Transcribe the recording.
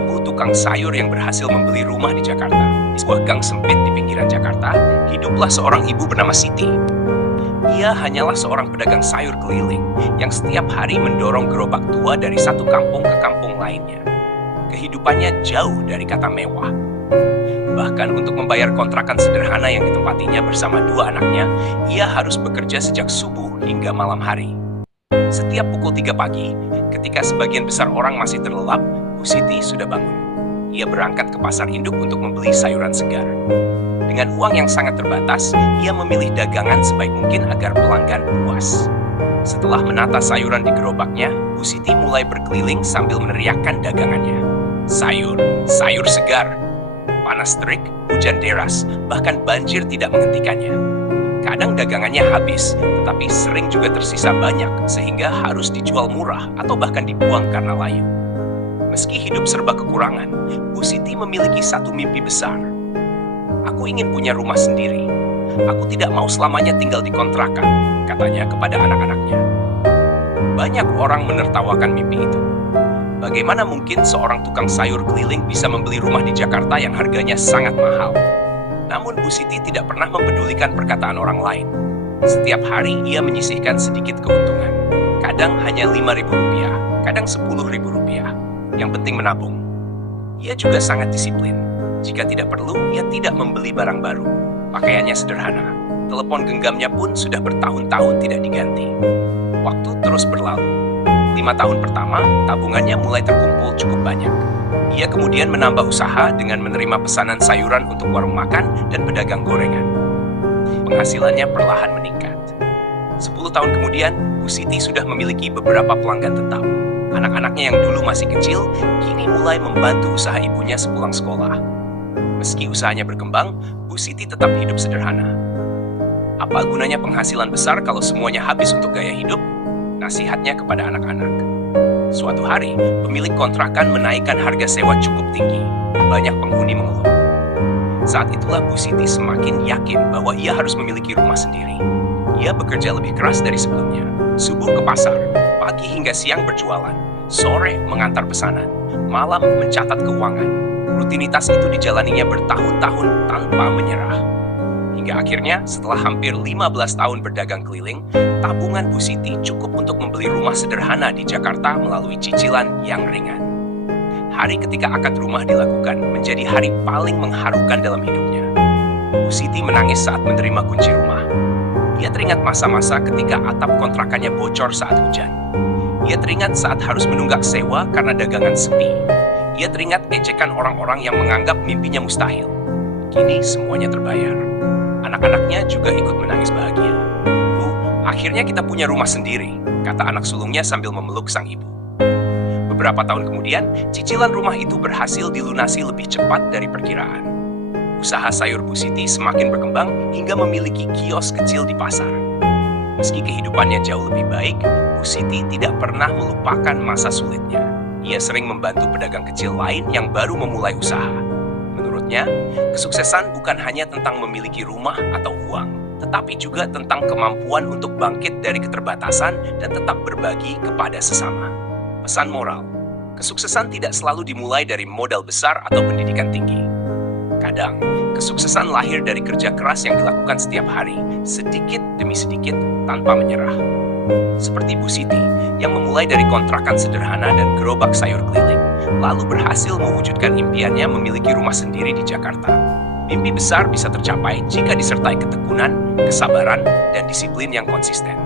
ibu tukang sayur yang berhasil membeli rumah di Jakarta. Di sebuah gang sempit di pinggiran Jakarta, hiduplah seorang ibu bernama Siti. Ia hanyalah seorang pedagang sayur keliling yang setiap hari mendorong gerobak tua dari satu kampung ke kampung lainnya. Kehidupannya jauh dari kata mewah. Bahkan untuk membayar kontrakan sederhana yang ditempatinya bersama dua anaknya, ia harus bekerja sejak subuh hingga malam hari. Setiap pukul 3 pagi, ketika sebagian besar orang masih terlelap, Bu Siti sudah bangun. Ia berangkat ke pasar induk untuk membeli sayuran segar. Dengan uang yang sangat terbatas, ia memilih dagangan sebaik mungkin agar pelanggan puas. Setelah menata sayuran di gerobaknya, Bu Siti mulai berkeliling sambil meneriakkan dagangannya. Sayur, sayur segar. Panas terik, hujan deras, bahkan banjir tidak menghentikannya. Kadang dagangannya habis, tetapi sering juga tersisa banyak, sehingga harus dijual murah atau bahkan dibuang karena layu. Meski hidup serba kekurangan, Bu Siti memiliki satu mimpi besar. Aku ingin punya rumah sendiri. Aku tidak mau selamanya tinggal di kontrakan, katanya kepada anak-anaknya. Banyak orang menertawakan mimpi itu. Bagaimana mungkin seorang tukang sayur keliling bisa membeli rumah di Jakarta yang harganya sangat mahal? Namun Bu Siti tidak pernah mempedulikan perkataan orang lain. Setiap hari ia menyisihkan sedikit keuntungan. Kadang hanya Rp5.000, kadang Rp10.000. Yang penting menabung. Ia juga sangat disiplin. Jika tidak perlu, ia tidak membeli barang baru. Pakaiannya sederhana. Telepon genggamnya pun sudah bertahun-tahun tidak diganti. Waktu terus berlalu. 5 tahun pertama, tabungannya mulai terkumpul cukup banyak. Ia kemudian menambah usaha dengan menerima pesanan sayuran untuk warung makan dan pedagang gorengan. Penghasilannya perlahan meningkat. 10 tahun kemudian, Bu Siti sudah memiliki beberapa pelanggan tetap. Anak-anaknya yang dulu masih kecil, kini mulai membantu usaha ibunya sepulang sekolah. Meski usahanya berkembang, Bu Siti tetap hidup sederhana. Apa gunanya penghasilan besar kalau semuanya habis untuk gaya hidup? Nasihatnya kepada anak-anak. Suatu hari, pemilik kontrakan menaikkan harga sewa cukup tinggi. Banyak penghuni mengeluh. Saat itulah Bu Siti semakin yakin bahwa ia harus memiliki rumah sendiri. Ia bekerja lebih keras dari sebelumnya. Subuh ke pasar, pagi hingga siang berjualan, sore mengantar pesanan, malam mencatat keuangan. Rutinitas itu dijalaninya bertahun-tahun tanpa menyerah. Hingga akhirnya, setelah hampir 15 tahun berdagang keliling, tabungan Bu Siti cukup untuk membeli rumah sederhana di Jakarta melalui cicilan yang ringan. Hari ketika akad rumah dilakukan menjadi hari paling mengharukan dalam hidupnya. Bu Siti menangis saat menerima kunci rumah. Ia teringat masa-masa ketika atap kontrakannya bocor saat hujan. Ia teringat saat harus menunggak sewa karena dagangan sepi. Ia teringat ejekan orang-orang yang menganggap mimpinya mustahil. Kini semuanya terbayar. Anak-anaknya juga ikut menangis bahagia. Bu, akhirnya kita punya rumah sendiri, kata anak sulungnya sambil memeluk sang ibu. Beberapa tahun kemudian, cicilan rumah itu berhasil dilunasi lebih cepat dari perkiraan. Usaha sayur Bu Siti semakin berkembang hingga memiliki kios kecil di pasar. Meski kehidupannya jauh lebih baik, Bu Siti tidak pernah melupakan masa sulitnya. Ia sering membantu pedagang kecil lain yang baru memulai usaha. Menurutnya, kesuksesan bukan hanya tentang memiliki rumah atau uang, tetapi juga tentang kemampuan untuk bangkit dari keterbatasan dan tetap berbagi kepada sesama. Pesan moral, kesuksesan tidak selalu dimulai dari modal besar atau pendidikan tinggi. Kadang, kesuksesan lahir dari kerja keras yang dilakukan setiap hari, sedikit demi sedikit, tanpa menyerah. Seperti Bu Siti, yang memulai dari kontrakan sederhana dan gerobak sayur keliling, lalu berhasil mewujudkan impiannya memiliki rumah sendiri di Jakarta. Mimpi besar bisa tercapai jika disertai ketekunan, kesabaran, dan disiplin yang konsisten.